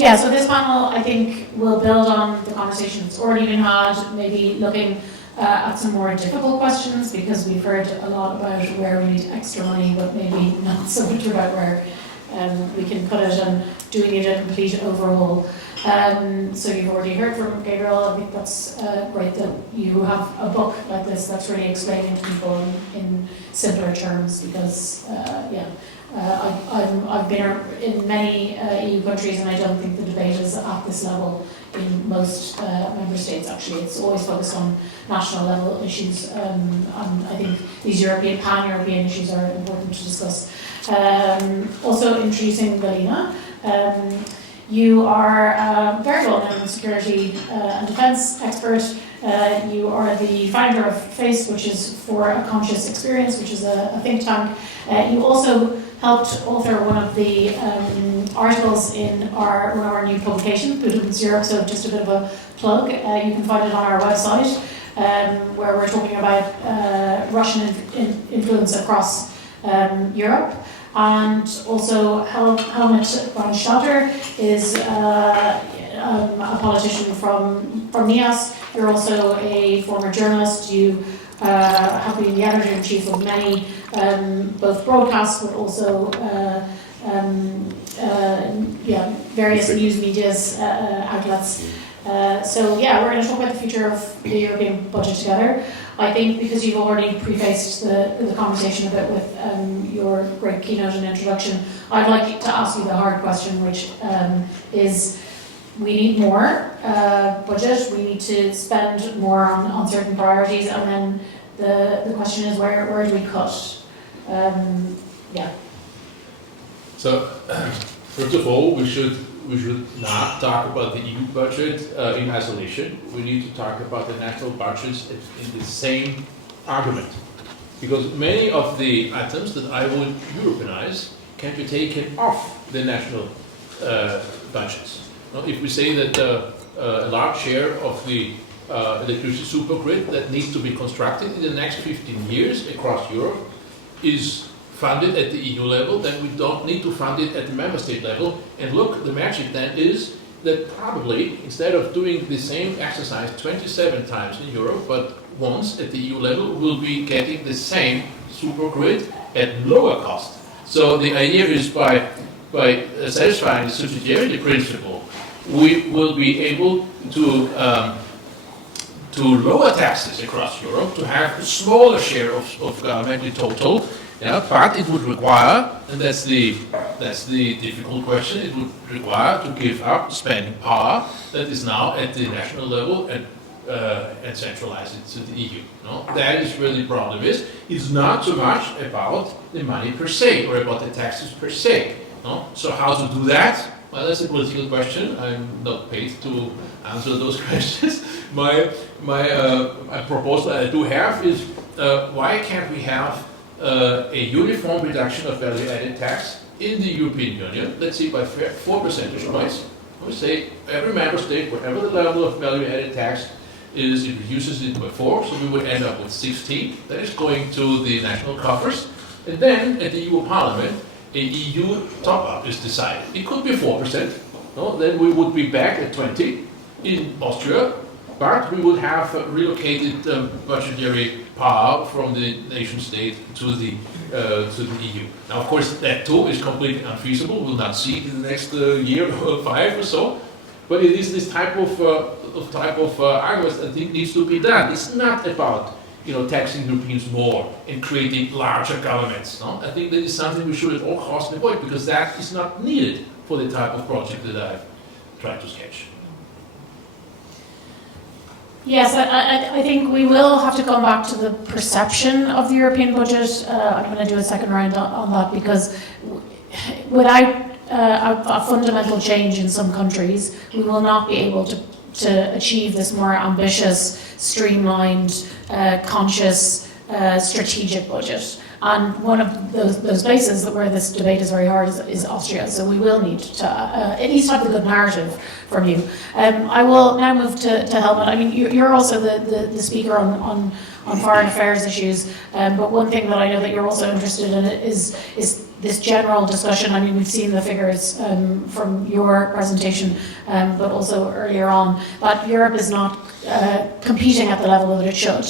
yeah, so this panel, I think, will build on the conversation that's already been had, maybe looking at some more difficult questions, because we've heard a lot about where we need extra money, but maybe not so much about where we can put it, and do we need a complete overhaul. So you've already heard from Gabriel. I think that's great that you have a book like this that's really explaining to people in simpler terms, because I've been in many EU countries, and I don't think the debate is at this level in most member states. Actually, it's always focused on national level issues, and I think these pan-European issues are important to discuss. Also introducing Galina. You are a very well-known security and defence expert. You are the founder of FACE, which is For a Conscious Experience, which is a think tank. You also helped author one of the articles in one of our new publications, Budapest Europe, so just a bit of a plug. You can find it on our website, where we're talking about Russian influence across Europe. And also Helmut Brandstätter is a politician from NIAS. You're also a former journalist. You have been the editor-in-chief of many both broadcasts, but also various news media's outlets. So yeah, we're going to talk about the future of the European budget together. I think because you've already prefaced the conversation a bit with your great keynote and introduction, I'd like to ask you the hard question, which is, we need more budget, we need to spend more on certain priorities, and then the question is, where do we cut? So, first of all, we should not talk about the EU budget in isolation. We need to talk about the national budgets in the same argument. Because many of the items that I would Europeanize can be taken off the national budgets. Now, if we say that a large share of the electricity supergrid that needs to be constructed in the next 15 years across Europe is funded at the EU level, then we don't need to fund it at the member state level. And look, the magic then is that probably, instead of doing the same exercise 27 times in Europe, but once at the EU level, we'll be getting the same supergrid at lower cost. So the idea is by satisfying the subsidiarity principle, we will be able to lower taxes across Europe, to have a smaller share of government in total. Yeah, but it would require, and that's the difficult question, it would require to give up spending power that is now at the national level and centralize it to the EU. No? That is really the problem. It's not so much about the money per se, or about the taxes per se. No? So how to do that? Well, that's a political question. I'm not paid to answer those questions. My proposal I do have is, why can't we have a uniform reduction of value-added tax in the European Union, let's say by 4 percentage points. We say every member state, whatever the level of value-added tax is, it reduces it by 4, so we would end up with 16. That is going to the national coffers. And then at the EU Parliament, a EU top-up is decided. It could be 4%. No? Then we would be back at 20 in Austria, but we would have relocated budgetary power from the nation state to the EU. Now, of course, that too is completely unfeasible. We'll not see it in the next year or 5 or so. But it is this type of arguments that I think needs to be done. It's not about taxing Europeans more and creating larger governments. No? I think that is something we should at all costs avoid, because that is not needed for the type of project that I've tried to sketch. Yes, I think we will have to come back to the perception of the European budget. I'm going to do a second round on that, because without a fundamental change in some countries, we will not be able to achieve this more ambitious, streamlined, conscious, strategic budget. And one of those places where this debate is very hard is Austria. So we will need to, it needs to have the good narrative from you. I will now move to Helmut. I mean, you're also the speaker on foreign affairs issues, but one thing that I know that you're also interested in is this general discussion, I mean, we've seen the figures from your presentation, but also earlier on, that Europe is not competing at the level that it should.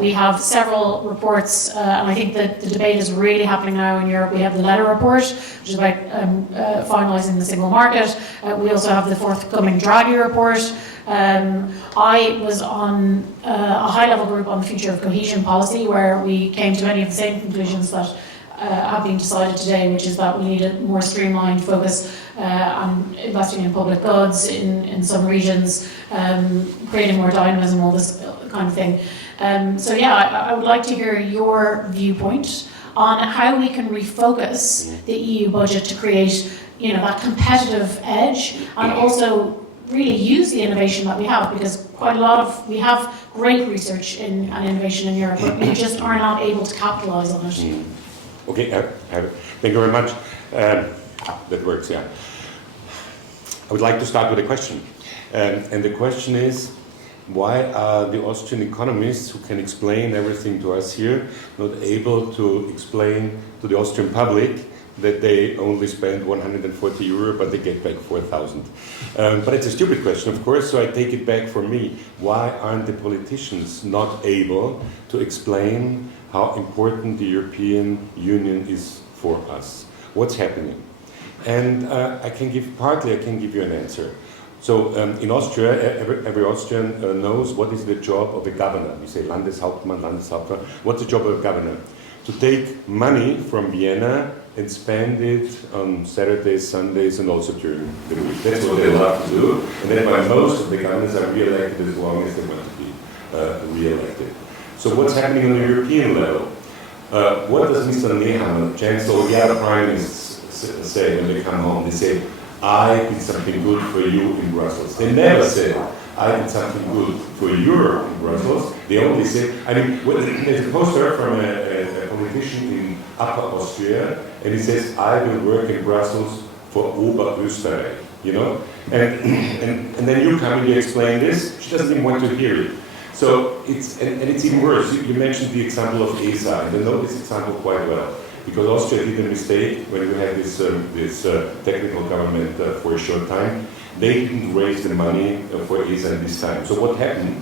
We have several reports, and I think that the debate is really happening now in Europe. We have the Letter report, which is about finalising the single market. We also have the forthcoming Draghi report. I was on a high-level group on the future of cohesion policy, where we came to many of the same conclusions that have been decided today, which is that we need a more streamlined focus on investing in public goods in some regions, creating more dynamism, all this kind of thing. So yeah, I would like to hear your viewpoint on how we can refocus the EU budget to create, that competitive edge, and also really use the innovation that we have, because we have great research and innovation in Europe, but we just are not able to capitalise on it. Okay, thank you very much. That works, yeah. I would like to start with a question. And the question is, why are the Austrian economists, who can explain everything to us here, not able to explain to the Austrian public that they only spend 140 euro, but they get back 4,000? But it's a stupid question, of course, so I take it back for me. Why aren't the politicians not able to explain how important the European Union is for us? What's happening? And I can give you an answer. So in Austria, every Austrian knows what is the job of a governor. We say Landeshauptmann, Landeshauptfrau. What's the job of a governor? To take money from Vienna and spend it on Saturdays, Sundays, and also during the week. That's what they love to do. And then by most of the governors are re-elected as long as they want to be re-elected. So what's happening on the European level? What does Mr. Nehammer, Chancellor, the other Prime Ministers say when they come home? They say, I did something good for you in Brussels. They never say, I did something good for Europe in Brussels. They only say, there's a poster from a politician in Upper Austria, and he says, I will work in Brussels for Oberösterreich, And then you come and you explain this, she doesn't even want to hear it. So it's even worse. You mentioned the example of ESA, and I know this example quite well, because Austria did a mistake when we had this technical government for a short time. They didn't raise the money for ESA this time. So what happened?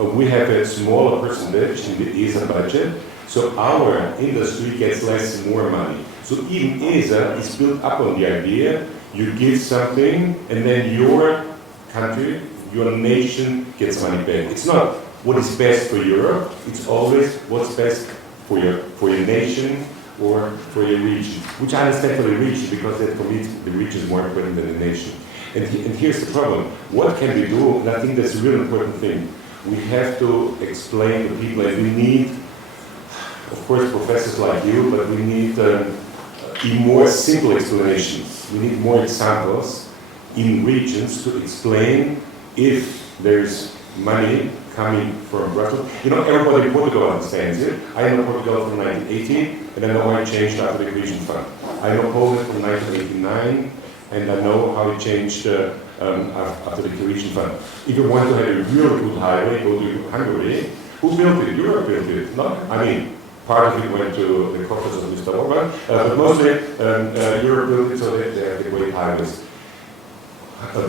We have a smaller percentage in the ESA budget, so our industry gets less more money. So even ESA is built up on the idea, you give something, and then your country, your nation gets money back. It's not what is best for Europe, it's always what's best for your nation or for your region. Which I understand for the region, because that for me the region is more important than the nation. And here's the problem. What can we do? And I think that's a real important thing. We have to explain to people, and we need, of course, professors like you, but we need even more simple explanations. We need more examples in regions to explain if there's money coming from Brussels. Everybody in Portugal understands it. I know Portugal from 1980, and I know how it changed after the cohesion fund. I know Poland from 1989, and I know how it changed after the cohesion fund. If you want to have a really good highway, go to Hungary. Who built it? Europe built it. Part of it went to the coffers of Mr. Orban, but mostly Europe built it, so they have the great highways.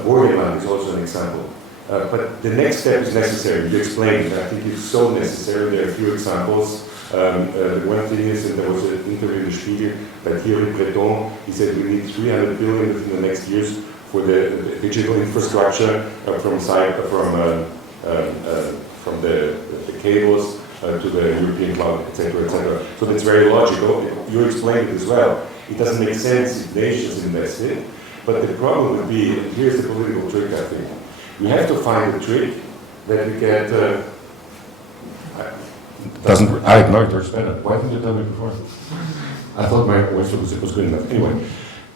Borderland is also an example. But the next step is necessary. You explained it. I think it's so necessary. There are a few examples. One thing is, and there was an interview in the Spiegel by Thierry Breton. He said we need 300 billion within the next years for the digital infrastructure from the cables to the European cloud, etc., etc. So that's very logical. You explained it as well. It doesn't make sense if nations invest it. But the problem would be, here's the political trick, I think. We have to find a trick that we get. I ignore it works better. Why didn't you tell me before? I thought my voice was good enough. Anyway,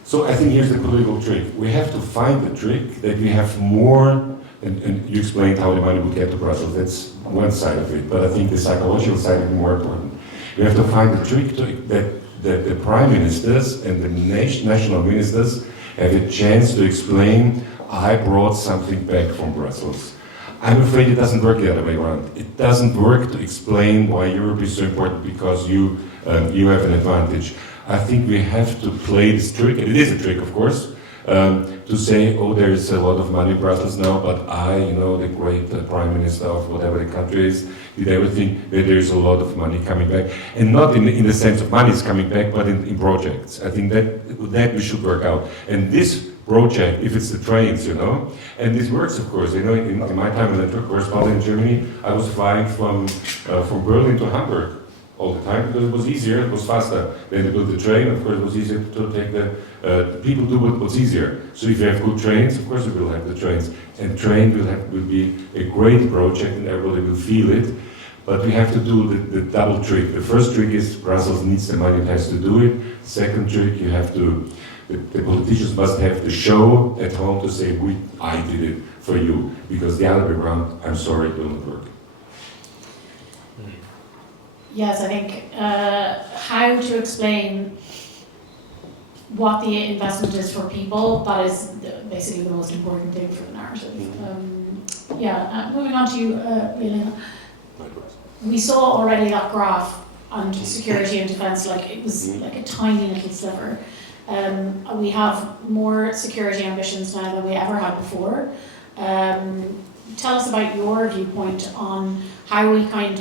so I think here's the political trick. We have to find the trick that we have more, and you explained how the money would get to Brussels. That's one side of it, but I think the psychological side is more important. We have to find the trick that the prime ministers and the national ministers have a chance to explain, I brought something back from Brussels. I'm afraid it doesn't work the other way around. It doesn't work to explain why Europe is so important because you have an advantage. I think we have to play this trick, and it is a trick, of course, to say, oh, there's a lot of money in Brussels now, but I, you know, the great prime minister of whatever the country is, did everything, that there's a lot of money coming back. And not in the sense of money is coming back, but in projects. I think that we should work out. And this project, if it's the trains, you know, and this works, of course. You know, in my time when I took correspondence in Germany, I was flying from Berlin to Hamburg all the time because it was easier, it was faster. Then they built the train, of course it was easier to take the people do what's easier. So if you have good trains, of course we will have the trains. And train will be a great project and everybody will feel it. But we have to do the double trick. The first trick is Brussels needs the money and has to do it. Second trick, you have to, the politicians must have the show at home to say, I did it for you. Because the other way around, I'm sorry, it will not work. Yes, I think how to explain what the investment is for people, that is basically the most important thing for the narrative. Moving on to you, Elena. We saw already that graph on security and defence, like it was like a tiny little sliver. We have more security ambitions now than we ever had before. Tell us about your viewpoint on how we can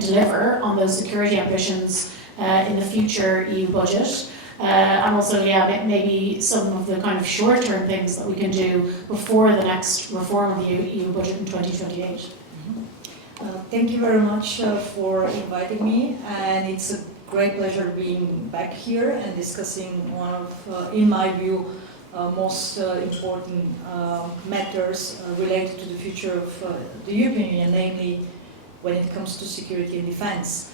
deliver on those security ambitions in the future EU budget, and also, maybe some of the kind of short-term things that we can do before the next reform of the EU budget in 2028. Thank you very much for inviting me, and it's a great pleasure being back here and discussing one of, in my view, most important matters related to the future of the European Union, namely when it comes to security and defense.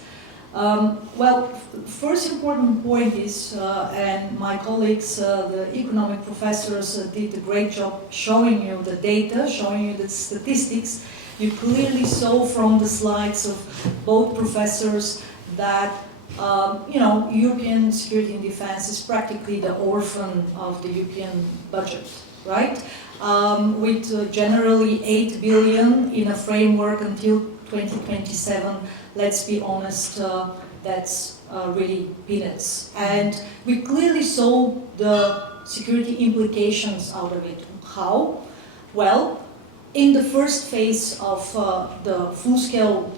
First important point is, and my colleagues, the economic professors, did a great job showing you the data, showing you the statistics. You clearly saw from the slides of both professors that European security and defense is practically the orphan of the European budget, right? With generally 8 billion in a framework until 2027, let's be honest, that's really peanuts. And we clearly saw the security implications out of it. How? Well, in the first phase of the full-scale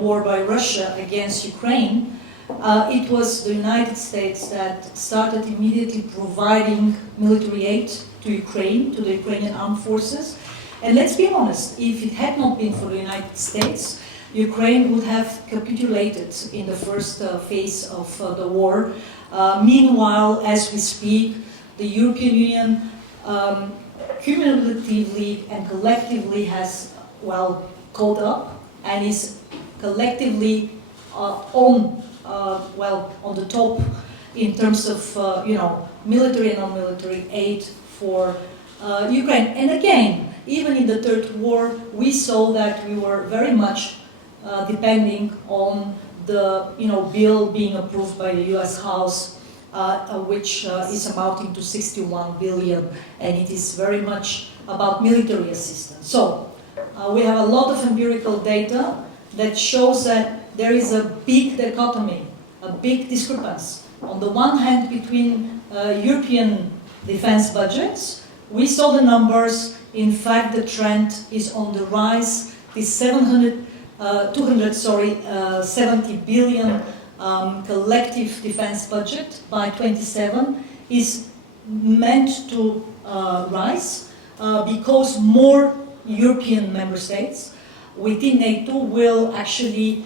war by Russia against Ukraine, it was the United States that started immediately providing military aid to Ukraine, to the Ukrainian armed forces. And let's be honest, if it had not been for the United States, Ukraine would have capitulated in the first phase of the war. Meanwhile, as we speak, the European Union cumulatively and collectively has, caught up and is collectively on the top in terms of military and non-military aid for Ukraine. And again, even in the Third War, we saw that we were very much depending on the bill being approved by the U.S. House, which is amounting to 61 billion, and it is very much about military assistance. So we have a lot of empirical data that shows that there is a big dichotomy, a big discrepancy. On the one hand, between European defense budgets, we saw the numbers. In fact, the trend is on the rise. This 270 billion collective defense budget by 27 is meant to rise because more European member states within NATO will actually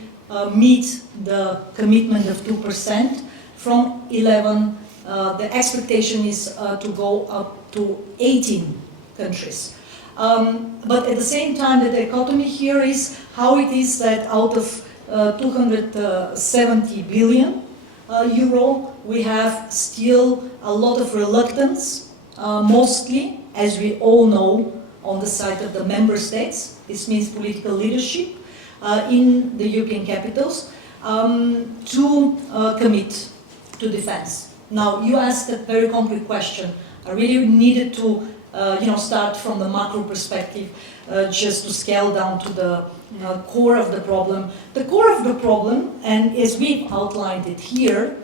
meet the commitment of 2% from 11. The expectation is to go up to 18 countries. But at the same time, the dichotomy here is how it is that out of 270 billion euro, we have still a lot of reluctance, mostly, as we all know, on the side of the member states. This means political leadership in the European capitals to commit to defense. Now, you asked a very concrete question. I really needed to start from the macro perspective, just to scale down to the core of the problem. The core of the problem, and as we've outlined it here,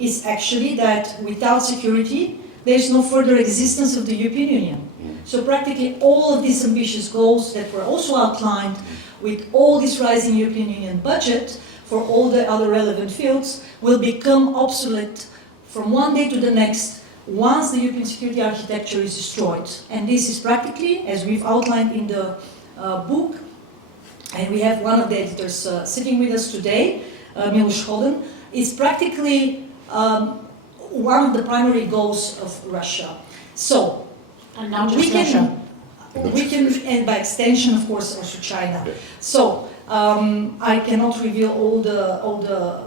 is actually that without security, there is no further existence of the European Union. So practically all of these ambitious goals that were also outlined with all this rising European Union budget for all the other relevant fields will become obsolete from one day to the next once the European security architecture is destroyed. And this is practically, as we've outlined in the book, and we have one of the editors sitting with us today, Miloš Hoden, is practically one of the primary goals of Russia. So, And not just Russia. we can, and by extension, of course, also China. So, I cannot reveal all the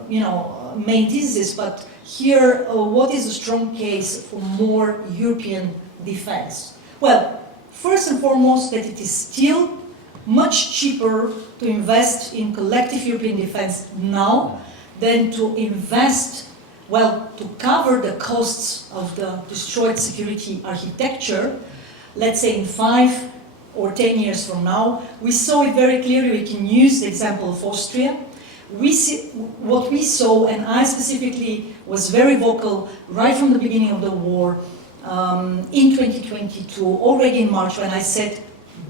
main theses, but here, what is a strong case for more European defense? Well, first and foremost, that it is still much cheaper to invest in collective European defense now than to invest, well, to cover the costs of the destroyed security architecture, let's say in 5 or 10 years from now. We saw it very clearly. We can use the example of Austria. We see what we saw, and I specifically was very vocal right from the beginning of the war in 2022, already in March, when I said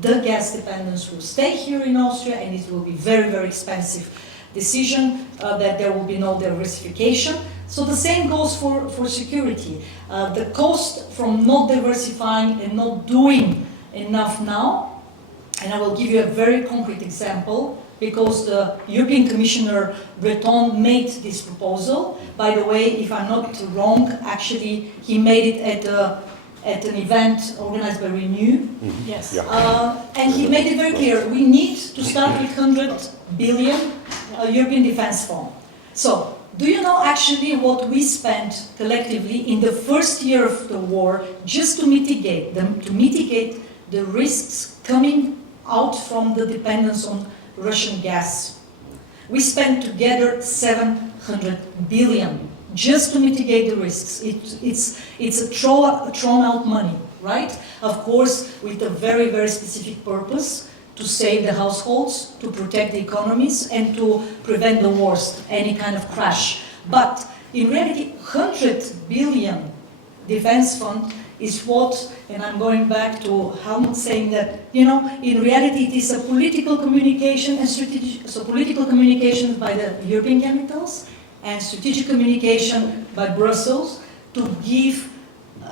the gas dependence will stay here in Austria and it will be very, very expensive decision, that there will be no diversification. So the same goes for security. The cost from not diversifying and not doing enough now, and I will give you a very concrete example, because the European Commissioner Breton made this proposal. By the way, if I'm not wrong, actually he made it at an event organized by Renew. Yes. And he made it very clear, we need to start with 100 billion European Defense Fund. So, do you know actually what we spent collectively in the first year of the war just to mitigate them, to mitigate the risks coming out from the dependence on Russian gas? We spent together 700 billion just to mitigate the risks. It's a thrown out money, right? Of course, with a very, very specific purpose, to save the households, to protect the economies, and to prevent the worst, any kind of crash. But in reality, 100 billion defense fund is what, and I'm going back to Helmut saying that, in reality it is a political communication and strategic, so political communication by the European capitals and strategic communication by Brussels to give,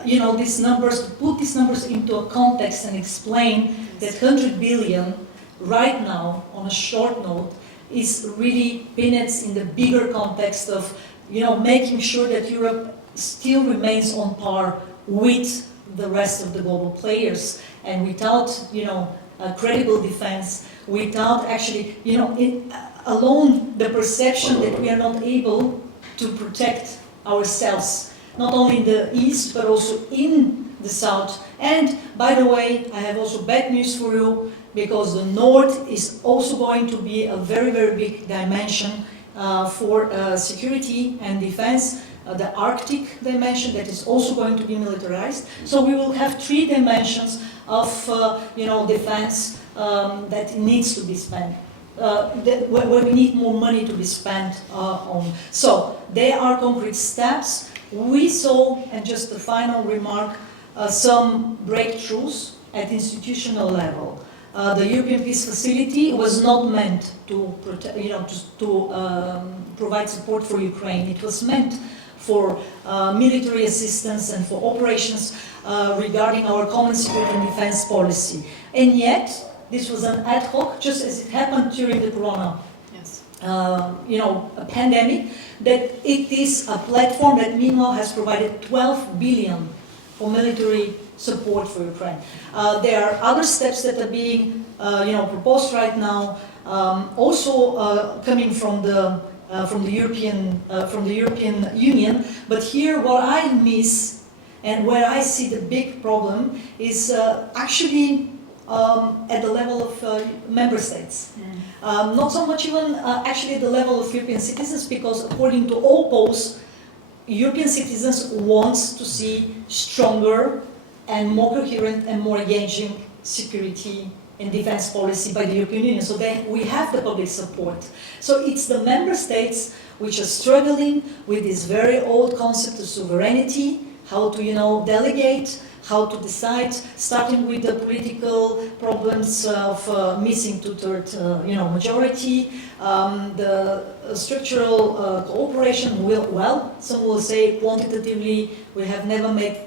these numbers, to put these numbers into a context and explain that 100 billion right now on a short note is really peanuts in the bigger context of, making sure that Europe still remains on par with the rest of the global players, and without, a credible defense, without actually, alone the perception that we are not able to protect ourselves, not only in the east, but also in the south. And, by the way, I have also bad news for you, because the north is also going to be a very, very big dimension for security and defense. The Arctic dimension that is also going to be militarized. So we will have 3 dimensions of defense that needs to be spent, where we need more money to be spent on. So there are concrete steps. We saw, and just the final remark, some breakthroughs at institutional level. The European Peace Facility was not meant to provide support for Ukraine. It was meant for military assistance and for operations regarding our common security and defense policy. And yet, this was an ad hoc, just as it happened during the corona, a pandemic, that it is a platform that meanwhile has provided 12 billion for military support for Ukraine. There are other steps that are being proposed right now, also coming from the European Union. But here, what I miss and where I see the big problem is actually at the level of member states. Not so much even actually at the level of European citizens, because according to all polls, European citizens want to see stronger and more coherent and more engaging security in defense policy by the European Union. So then we have the public support. So it's the member states which are struggling with this very old concept of sovereignty, how to, delegate, how to decide, starting with the political problems of missing two-third, majority, the structural cooperation will, some will say quantitatively, we have never made,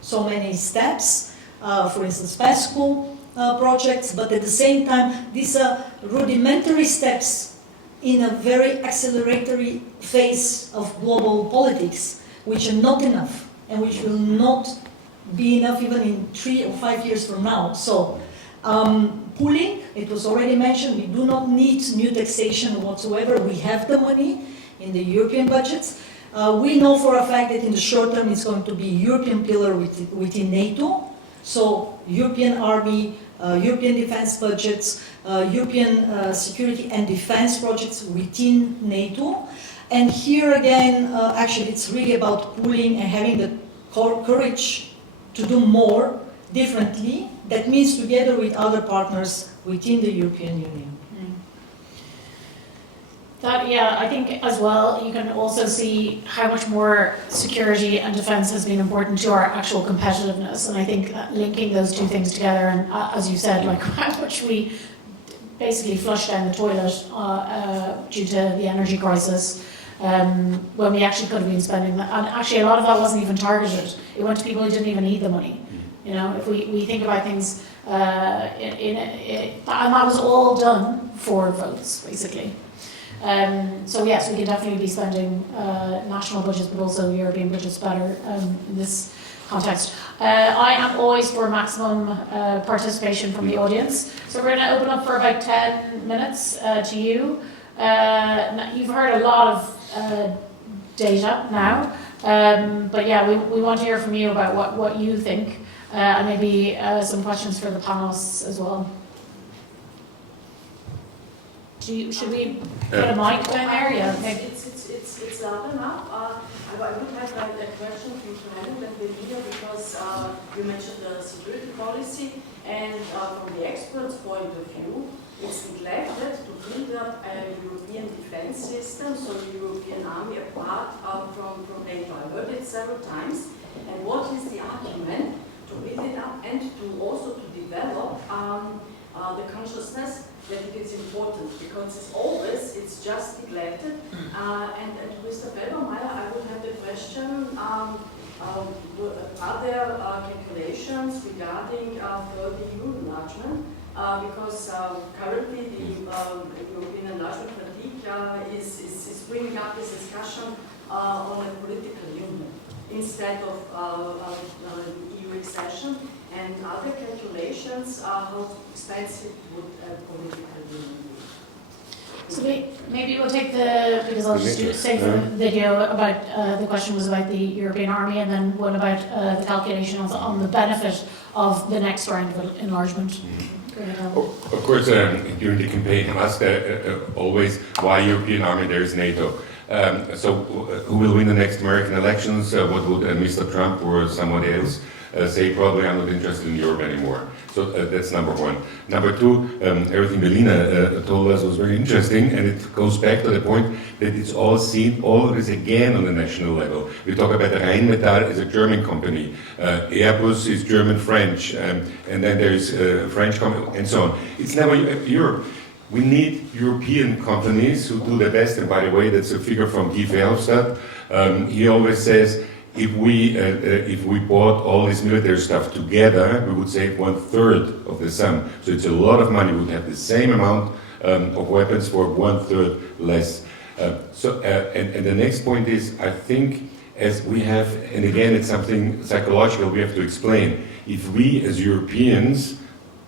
so many steps, for instance, PESCO projects, but at the same time, these are rudimentary steps in a very acceleratory phase of global politics, which are not enough, and which will not be enough even in 3 or 5 years from now. So, pooling, it was already mentioned, we do not need new taxation whatsoever. We have the money in the European budgets. We know for a fact that in the short term it's going to be European pillar within NATO. So, European army, European defense budgets, European security and defense projects within NATO. And here again, actually it's really about pooling and having the courage to do more differently. That means together with other partners within the European Union. I think as well, you can also see how much more security and defence has been important to our actual competitiveness. And I think that linking those two things together, and as you said, like how much we basically flushed down the toilet due to the energy crisis, when we actually could have been spending that. And actually a lot of that wasn't even targeted. It went to people who didn't even need the money. If we think about things, and that was all done for votes, basically. So yes, we can definitely be spending national budgets, but also European budgets better in this context. I am always for maximum participation from the audience. So we're going to open up for about 10 minutes to you. You've heard a lot of data now, but yeah, we want to hear from you about what you think, and maybe some questions for the panelists as well. Should we put a mic down there? Yeah, maybe. It's loud enough. I would have a question to Helen and Belina, because you mentioned the security policy, and from the experts' point of view, it's neglected to build up a European defense system, so the European army apart from NATO. I heard it several times. And what is the argument to build it up and to also to develop the consciousness that it is important, because it's just neglected. And Mr. Felbermayr, I would have the question, are there calculations regarding further EU enlargement? Because currently the European enlargement fatigue is bringing up this discussion on a political union instead of EU accession. And other calculations how expensive would a political union be? So maybe we'll take because I'll just say for the video about, the question was about the European army, and then one about the calculation on the benefit of the next round of enlargement. Of course, during the campaign, I'm asked always, why European army, there is NATO. So who will win the next American elections? What would Mr. Trump or someone else say? Probably I'm not interested in Europe anymore. So that's number one. Number two, everything Belina told us was very interesting, and it goes back to the point that it's all seen always again on the national level. We talk about Rheinmetall as a German company, Airbus is German-French, and then there's French company, and so on. It's never Europe. We need European companies who do the best, and by the way, that's a figure from Guy Verhofstadt. He always says, if we bought all this military stuff together, we would save 1/3 of the sum. So it's a lot of money. We would have the same amount of weapons for 1/3 less. And the next point is, I think, as we have, and again, it's something psychological we have to explain. If we as Europeans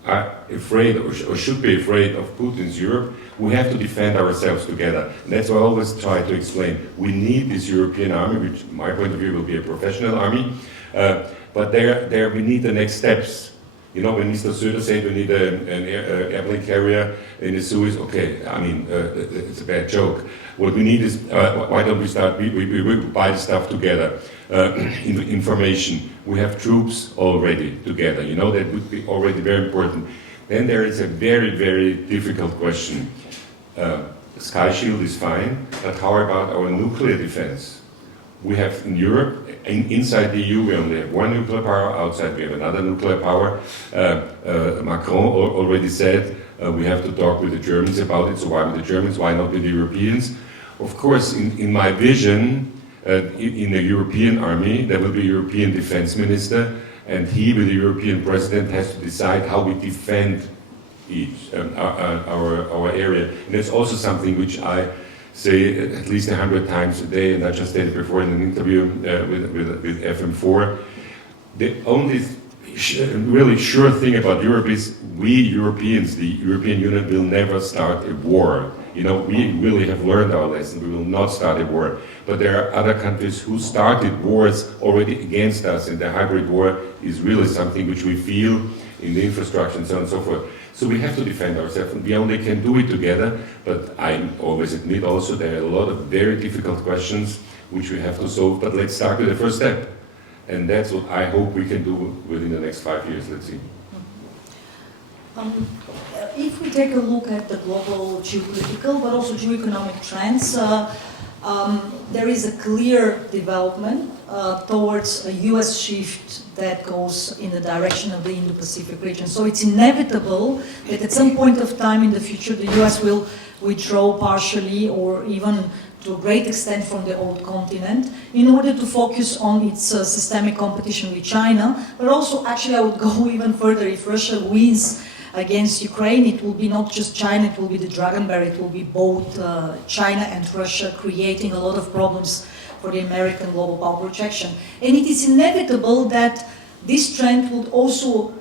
are afraid or should be afraid of Putin's Europe, we have to defend ourselves together. And that's what I always try to explain. We need this European army, which in my point of view will be a professional army, but there we need the next steps. You know, when Mr. Söder said we need an airplane carrier in the Suez, okay, I mean, it's a bad joke. What we need is, why don't we start, we buy the stuff together. Information, we have troops already together, you know, that would be already very important. Then there is a very, very difficult question. Sky Shield is fine, but how about our nuclear defense? We have in Europe, inside the EU, we only have one nuclear power, outside we have another nuclear power. Macron already said we have to talk with the Germans about it, so why with the Germans, why not with the Europeans? Of course, in my vision, in the European army, there will be a European defense minister, and he, with the European president, has to decide how we defend our area. And that's also something which I say at least 100 times a day, and I just said it before in an interview with FM4. The only really sure thing about Europe is we Europeans, the European Union, will never start a war. You know, we really have learned our lesson. We will not start a war. But there are other countries who started wars already against us, and the hybrid war is really something which we feel in the infrastructure and so on and so forth. So we have to defend ourselves, and we only can do it together. But I always admit also there are a lot of very difficult questions which we have to solve. But let's start with the first step. And that's what I hope we can do within the next 5 years. Let's see. If we take a look at the global geopolitical but also geoeconomic trends, there is a clear development towards a US shift that goes in the direction of the Indo-Pacific region. So it's inevitable that at some point of time in the future the US will withdraw partially or even to a great extent from the old continent in order to focus on its systemic competition with China. But also, actually, I would go even further. If Russia wins against Ukraine, it will be not just China, it will be the dragon bear, it will be both China and Russia, creating a lot of problems for the American global power projection. And it is inevitable that this trend would also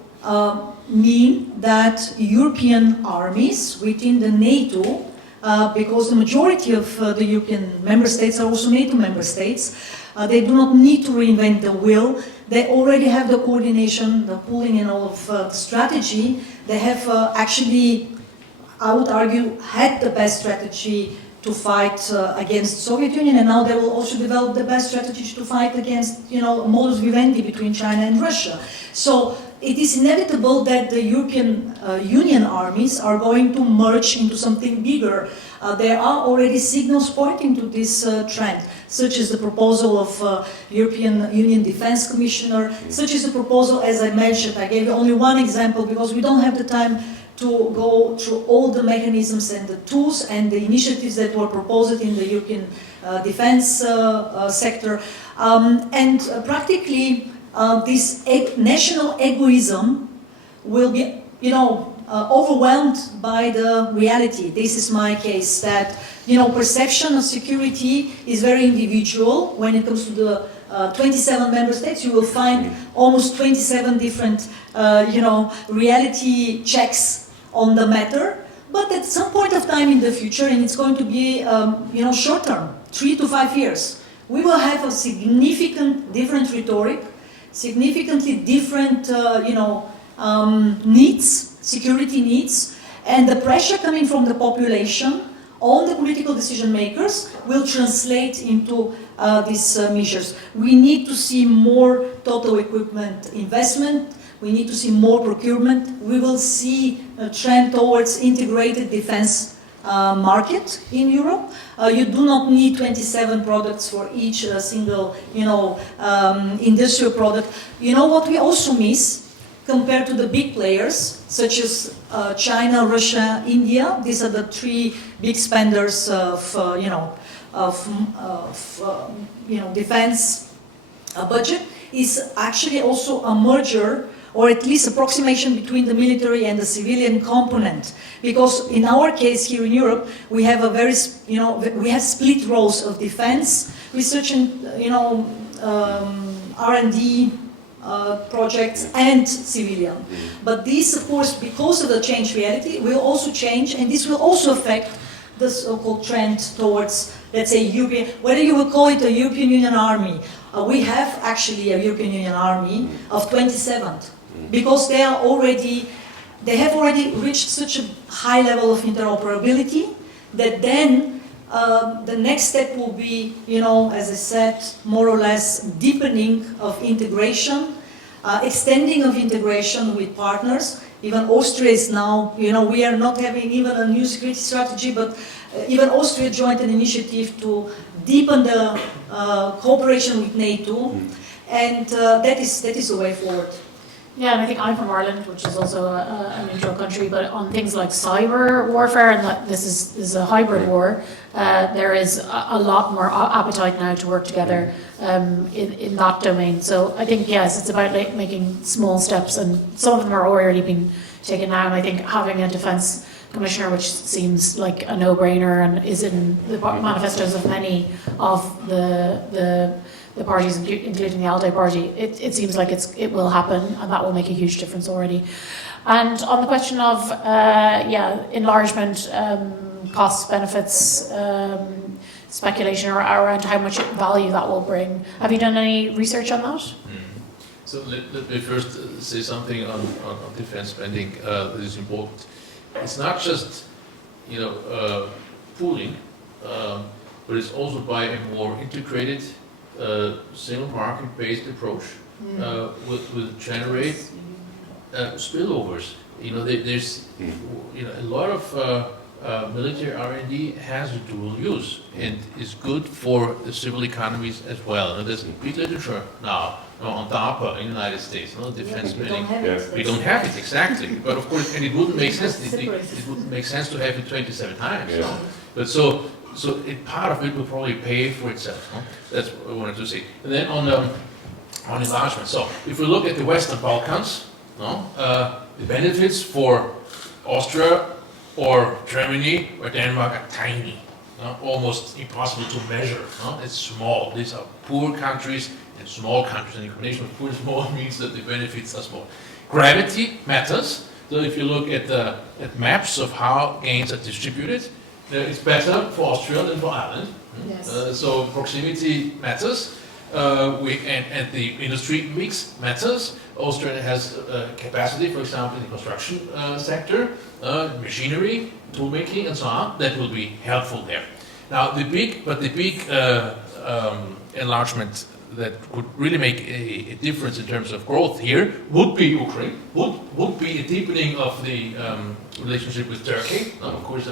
mean that European armies within the NATO, because the majority of the European member states are also NATO member states, they do not need to reinvent the wheel. They already have the coordination, the pooling and all of the strategy. They have actually, I would argue, had the best strategy to fight against the Soviet Union, and now they will also develop the best strategy to fight against, modus vivendi between China and Russia. So it is inevitable that the European Union armies are going to merge into something bigger. There are already signals pointing to this trend, such as the proposal of European Union Defense Commissioner, such as the proposal, as I mentioned. I gave you only one example because we don't have the time to go through all the mechanisms and the tools and the initiatives that were proposed in the European defense sector. Practically, this national egoism will be, overwhelmed by the reality. This is my case, that, perception of security is very individual. When it comes to the 27 member states, you will find almost 27 different, reality checks on the matter. But at some point of time in the future, and it's going to be, short term, 3 to 5 years, we will have a significant different rhetoric, significantly different, needs, security needs, and the pressure coming from the population on the political decision makers will translate into these measures. We need to see more total equipment investment. We need to see more procurement. We will see a trend towards integrated defense market in Europe. You do not need 27 products for each single, industrial product. You know what we also miss compared to the big players, such as China, Russia, India? These are the three big spenders of, defense budget. Is actually also a merger, or at least approximation between the military and the civilian component. Because in our case here in Europe, we have a very, we have split roles of defense, research and, R&D projects and civilian. But this, of course, because of the changed reality, will also change, and this will also affect the so-called trend towards, let's say, European, whether you will call it a European Union army. We have actually a European Union army of 27, because they have already reached such a high level of interoperability that then the next step will be, as I said, more or less deepening of integration, extending of integration with partners, Even Austria is now, we are not having even a new security strategy, but even Austria joined an initiative to deepen the cooperation with NATO, and that is the way forward. Yeah, and I think I'm from Ireland, which is also a neutral country, but on things like cyber warfare, and that this is a hybrid war, there is a lot more appetite now to work together in that domain. So I think, yes, it's about making small steps, and some of them are already being taken now, and I think having a defence commissioner, which seems like a no-brainer and is in the manifestos of many of the parties, including the ALDE party, it seems like it will happen, and that will make a huge difference already. And on the question of enlargement, costs, benefits, speculation around how much value that will bring, have you done any research on that? So let me first say something on defense spending that is important. It's not just pooling, but it's also by a more integrated single market-based approach will generate spillovers. There's a lot of military R&D has a dual use and is good for the civil economies as well. And there's big literature now on DARPA in the United States, defense spending. We don't have it exactly, but of course, and it wouldn't make sense. It wouldn't make sense to have it 27 times. Yeah. But so part of it will probably pay for itself. That's what I wanted to say. And then on enlargement. So if we look at the Western Balkans, the benefits for Austria or Germany or Denmark are tiny, almost impossible to measure. It's small. These are poor countries and small countries. And the combination of poor and small means that the benefits are small. Gravity matters. So if you look at maps of how gains are distributed, it's better for Austria than for Ireland. Yes. So proximity matters, and the industry mix matters. Austria has capacity, for example, in the construction sector, machinery, toolmaking, and so on. That will be helpful there. Now, the big enlargement that would really make a difference in terms of growth here would be Ukraine. Would be a deepening of the relationship with Turkey. Of course.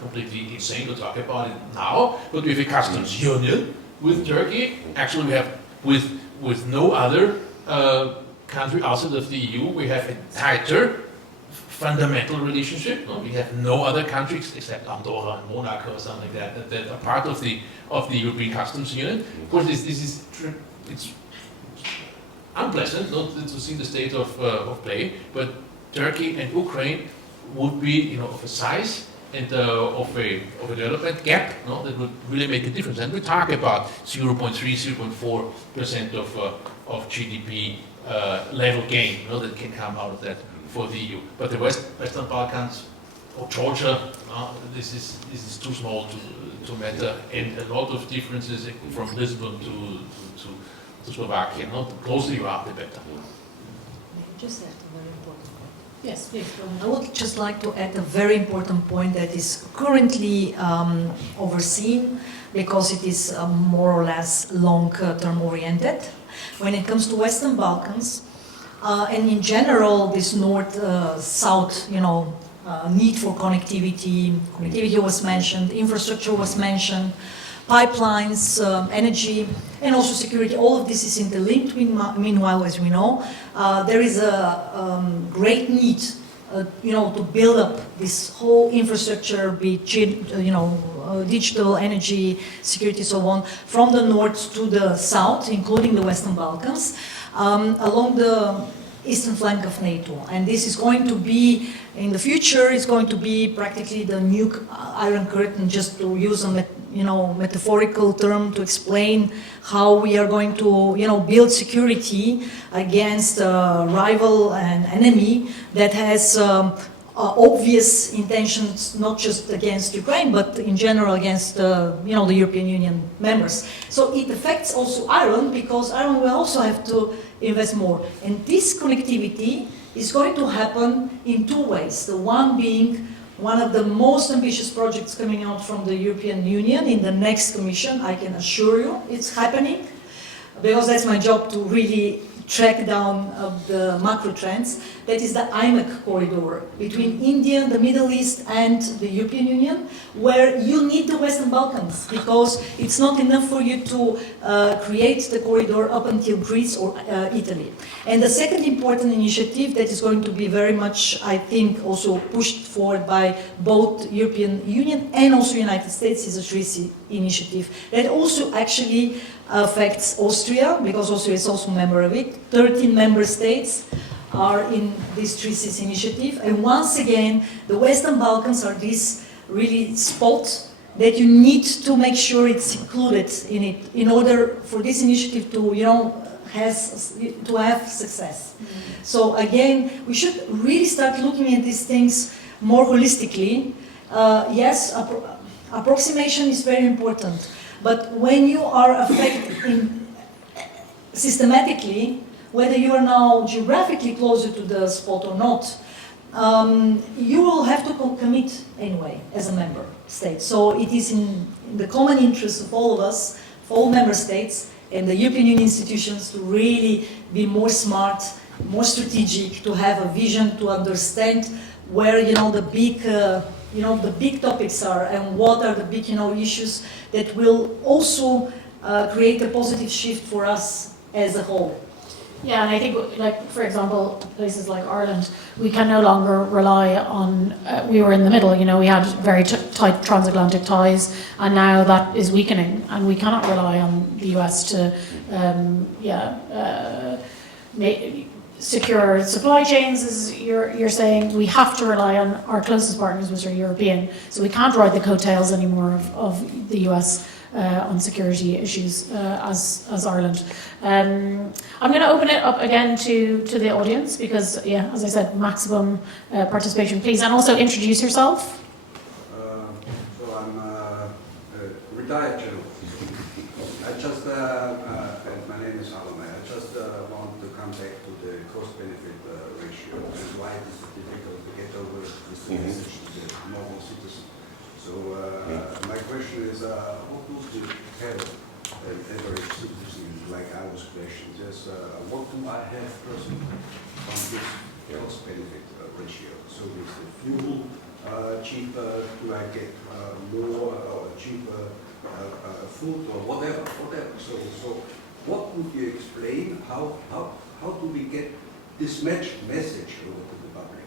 Completely insane to talk about it now, but we have a customs union with Turkey. Actually, we have with no other country outside of the EU, we have a tighter fundamental relationship. We have no other countries except Andorra and Monaco or something like that that are part of the European customs union. Of course, it's unpleasant not to see the state of play, but Turkey and Ukraine would be of a size and of a development gap that would really make a difference. And we talk about 0.3, 0.4% of GDP level gain that can come out of that for the EU. But the Western Balkans or Georgia, this is too small to matter, and a lot of differences from Lisbon to Slovakia. The closer you are, the better. Just add a very important point. Yes, please. I would just like to add a very important point that is currently overseen because it is more or less long-term oriented. When it comes to Western Balkans, and in general, this north-south, need for connectivity was mentioned, infrastructure was mentioned, pipelines, energy, and also security. All of this is interlinked. Meanwhile, as we know, there is a great need, to build up this whole infrastructure, be it, digital, energy, security, so on, from the north to the south, including the Western Balkans, along the eastern flank of NATO. And this is going to be, in the future, it's going to be practically the new Iron Curtain, just to use a metaphorical term to explain how we are going to build security against a rival and enemy that has obvious intentions, not just against Ukraine, but in general against the European Union members. So it affects also Ireland, because Ireland will also have to invest more. And this connectivity is going to happen in two ways. The one being one of the most ambitious projects coming out from the European Union in the next Commission. I can assure you it's happening, because that's my job to really track down the macro trends. That is the IMEC corridor between India, the Middle East and the European Union, where you need the Western Balkans, because it's not enough for you to create the corridor up until Greece or Italy. And the second important initiative that is going to be very much, I think, also pushed forward by both European Union and also United States is a treaty initiative that also actually affects Austria, because Austria is also a member of it. 13 member states are in this treaties initiative, and once again the Western Balkans are this really spot that you need to make sure it's included in it in order for this initiative to, you know, to have success. So again, we should really start looking at these things more holistically. Yes, approximation is very important, but when you are affected systematically, whether you are now geographically closer to the spot or not, you will have to commit anyway as a member state. So it is in the common interest of all of us, of all member states and the European Union institutions, to really be more smart, more strategic, to have a vision, to understand where, you know, the big topics are and what are the big, you know, issues that will also create a positive shift for us as a whole. Yeah, and I think, like, for example, places like Ireland, we can no longer rely on, we were in the middle, you know, we had very tight transatlantic ties, and now that is weakening, and we cannot rely on the US to, secure supply chains, as you're saying. We have to rely on our closest partners, which are European, so we can't ride the coattails anymore of the US on security issues as Ireland. I'm going to open it up again to the audience because, yeah, as I said, maximum participation, please, and also introduce yourself. So I'm a retired general. And my name is Felbermayr. I just want to come back to the cost-benefit ratio and why it is difficult to get over this message to the normal citizen. So my question is, what do you have an average citizen like I was questioned? Yes, what do I have personally on this cost-benefit ratio? So is the fuel cheaper? Do I get more or cheaper food or whatever? So what would you explain? How do we get this message over to the public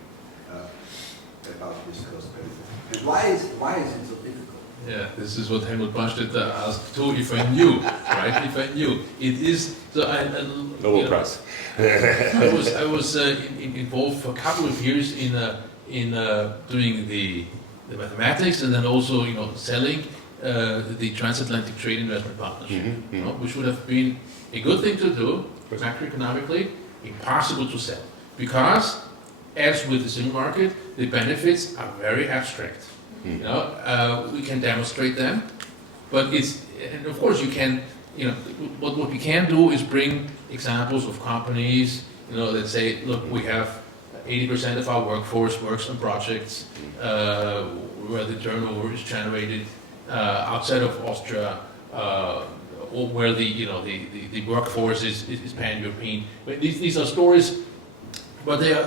about this cost-benefit? And why is it so difficult? Yeah, this is what Helmut Brandstätter asked too, if I knew, right? If I knew. It is, so Nobel Prize. I was involved for a couple of years in doing the mathematics and then also, you know, selling the Transatlantic Trade Investment Partnership, you know, which would have been a good thing to do, macroeconomically, impossible to sell. Because, as with the single market, the benefits are very abstract. You know, we can demonstrate them, but and of course you can, you know, what we can do is bring examples of companies, you know, that say, look, we have 80% of our workforce works on projects where the turnover is generated outside of Austria, or where the workforce is pan-European. These are stories, but they are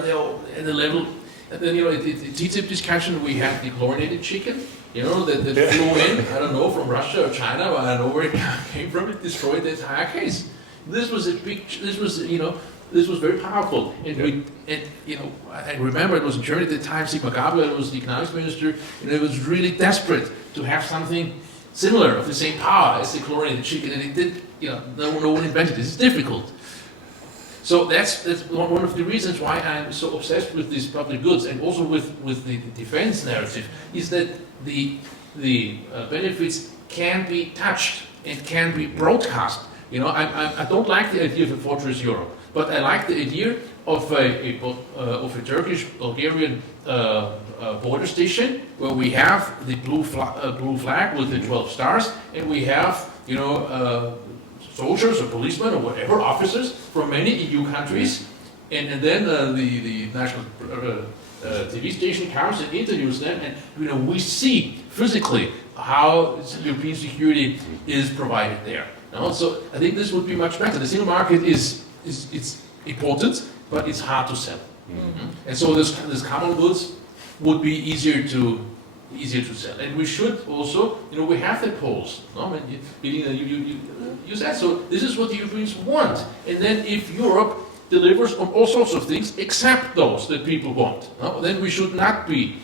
at the level. And then, you know, the TTIP discussion, we had the chlorinated chicken, you know, that flew in, I don't know, from Russia or China, but I don't know where it came from. It destroyed the entire case. This was very powerful. And you know, I remember it was in Germany at the time, Sigmar Gabriel was the economics minister, and it was really desperate to have something similar of the same power as the chlorinated chicken, and it did, you know, no one invented this. It's difficult. So that's one of the reasons why I'm so obsessed with these public goods, and also with the defense narrative, is that the benefits can be touched and can be broadcast. You know, I don't like the idea of a fortress Europe, but I like the idea of a Turkish-Bulgarian border station where we have the blue flag with the 12 stars, and we have, you know, soldiers or policemen or whatever, officers from many EU countries, and then the national TV station comes and interviews them, and, you know, we see physically how European security is provided there. You know? So I think this would be much better. The single market is important, but it's hard to sell. And so this common goods would be easier to sell. And we should also, we have the polls. No? And you said so. This is what the Europeans want. And then if Europe delivers on all sorts of things except those that people want, no? Then we should not be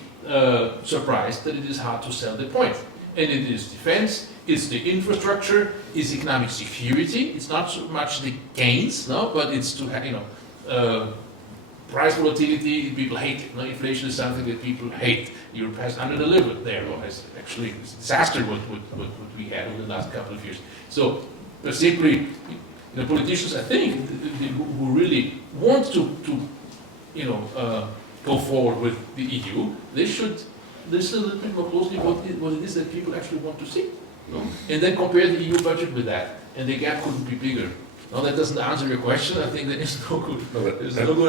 surprised that it is hard to sell the point. And it is defense, it's the infrastructure, it's economic security. It's not so much the gains, no, but it's to have, price volatility. People hate it. No? Inflation is something that people hate. Europe has underdelivered there, or has actually it's a disaster what we had over the last couple of years. So, simply, politicians, I think, who really want to go forward with the EU, they should listen a little bit more closely what it is that people actually want to see. No? And then compare the EU budget with that, and the gap couldn't be bigger. No, that doesn't answer your question. I think there is no good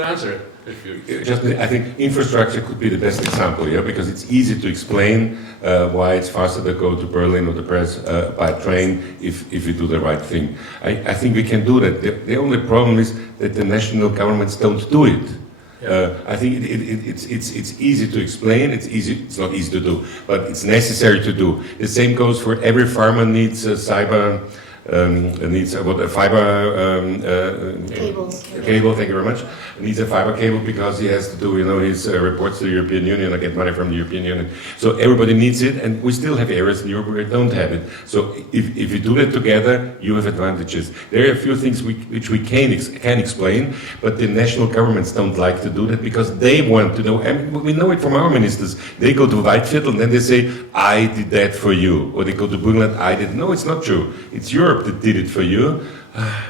answer. I think infrastructure could be the best example, yeah, because it's easy to explain why it's faster to go to Berlin or to Paris by train if you do the right thing. I think we can do that. The only problem is that the national governments don't do it. I think it's easy to explain. It's not easy to do, but it's necessary to do. The same goes for every farmer needs a fiber cable. Thank you very much. Needs a fiber cable because he has to do his reports to the European Union or get money from the European Union. So everybody needs it, and we still have areas in Europe where we don't have it. So if you do that together, you have advantages. There are a few things which we can explain, but the national governments don't like to do that because they want to know. And we know it from our ministers. They go to Whiteviertel and then they say, "I did that for you," or they go to Burgenland, "I did." No, it's not true. It's Europe that did it for you,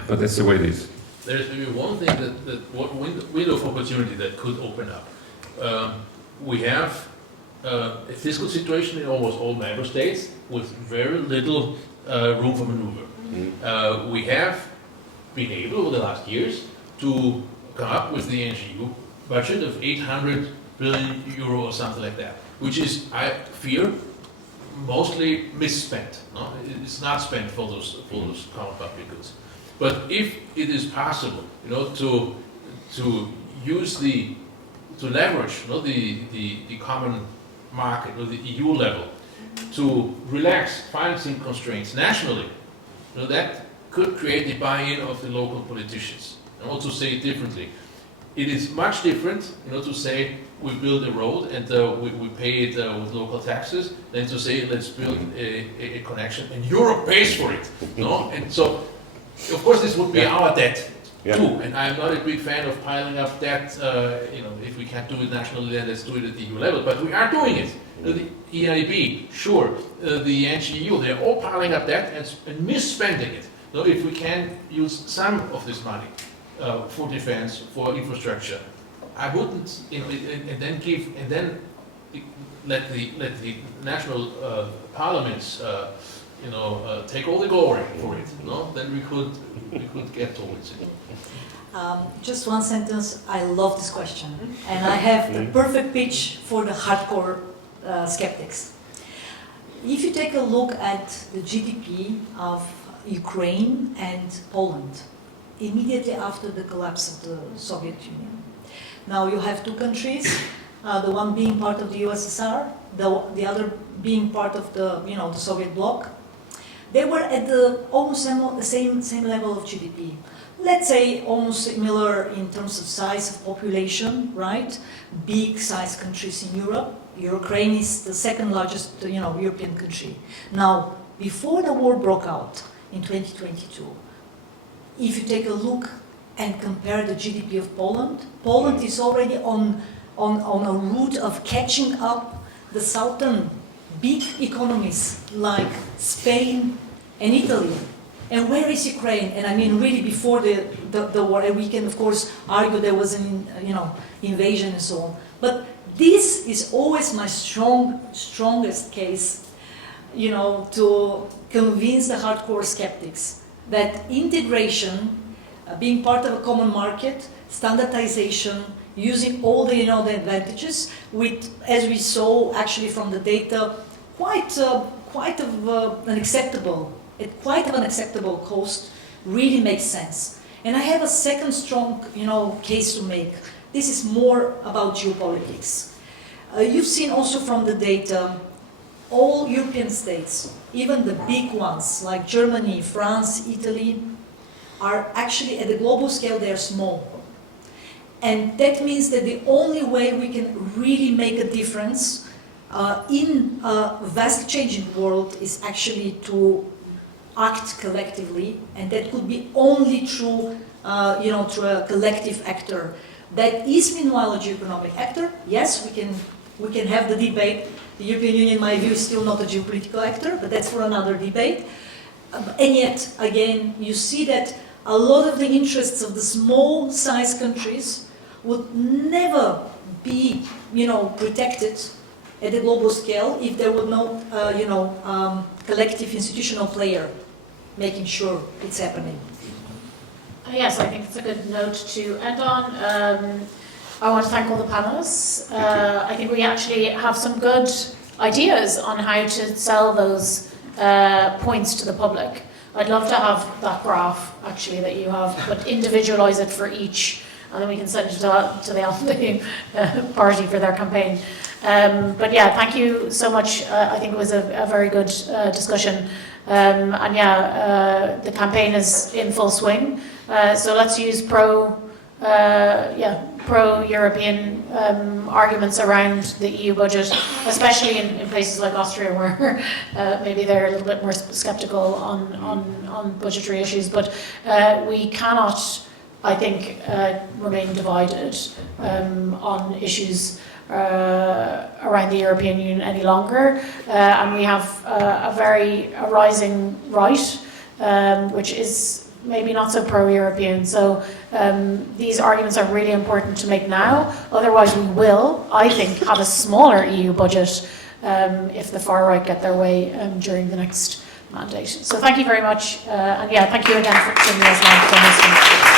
but that's the way it is. There's maybe one thing one window of opportunity that could open up. We have a fiscal situation in almost all member states with very little room for maneuver. We have been able over the last years to come up with the NGU budget of 800 billion euro or something like that, which is, I fear, mostly misspent. No? It's not spent for those common public goods. But if it is possible, to use to leverage, the common market, or the EU level, to relax financing constraints nationally, that could create the buy-in of the local politicians. And also say it differently. It is much different, to say we build a road and we pay it with local taxes, than to say let's build a connection and Europe pays for it. No? And so, of course, this would be our debt too. And I'm not a big fan of piling up debt. If we can't do it nationally, then let's do it at the EU level. But we are doing it. The EIB, sure, the NGU, they're all piling up debt and misspending it. If we can use some of this money for defense, for infrastructure, I wouldn't, and then let the national parliaments, take all the glory for it. Then we could get towards it. Just one sentence. I love this question, and I have the perfect pitch for the hardcore skeptics. If you take a look at the GDP of Ukraine and Poland, immediately after the collapse of the Soviet Union. Now you have two countries, the one being part of the USSR, the other being part of the Soviet bloc. They were at the almost the same level of GDP. Let's say almost similar in terms of size of population, right? Big size countries in Europe. Ukraine is the second largest, European country. Now, before the war broke out in 2022, if you take a look and compare the GDP of Poland, Poland is already on a route of catching up the southern big economies like Spain and Italy. And where is Ukraine? And I mean, really before the war, and we can of course argue there was an invasion and so on. But this is always my strongest case, to convince the hardcore skeptics that integration, being part of a common market, standardization, using all the the advantages, with, as we saw actually from the data, quite of an acceptable cost, really makes sense. And I have a second strong, case to make. This is more about geopolitics. You've seen also from the data, all European states, even the big ones like Germany, France, Italy, are actually at the global scale, they are small. And that means that the only way we can really make a difference in a vastly changing world is actually to act collectively, and that could be only through, through a collective actor. That is meanwhile a geoeconomic actor. Yes, we can have the debate. The European Union, in my view, is still not a geopolitical actor, but that's for another debate. And yet, again, you see that a lot of the interests of the small-sized countries would never be, protected at the global scale if there were no, collective institutional player making sure it's happening. Yes, I think it's a good note to end on. I want to thank all the panelists. I think we actually have some good ideas on how to sell those points to the public. I'd love to have that graph, actually, that you have, but individualize it for each, and then we can send it to the opposite party for their campaign. But yeah, thank you so much. I think it was a very good discussion. And yeah, the campaign is in full swing. So let's use pro-European arguments around the EU budget, especially in places like Austria, where maybe they're a little bit more sceptical on budgetary issues. But we cannot, I think, remain divided on issues around the European Union any longer. And we have a rising right, which is maybe not so pro-European. So these arguments are really important to make now. Otherwise we will, I think, have a smaller EU budget if the far right get their way during the next mandate. So thank you very much. And yeah, thank you again for me as well for hosting.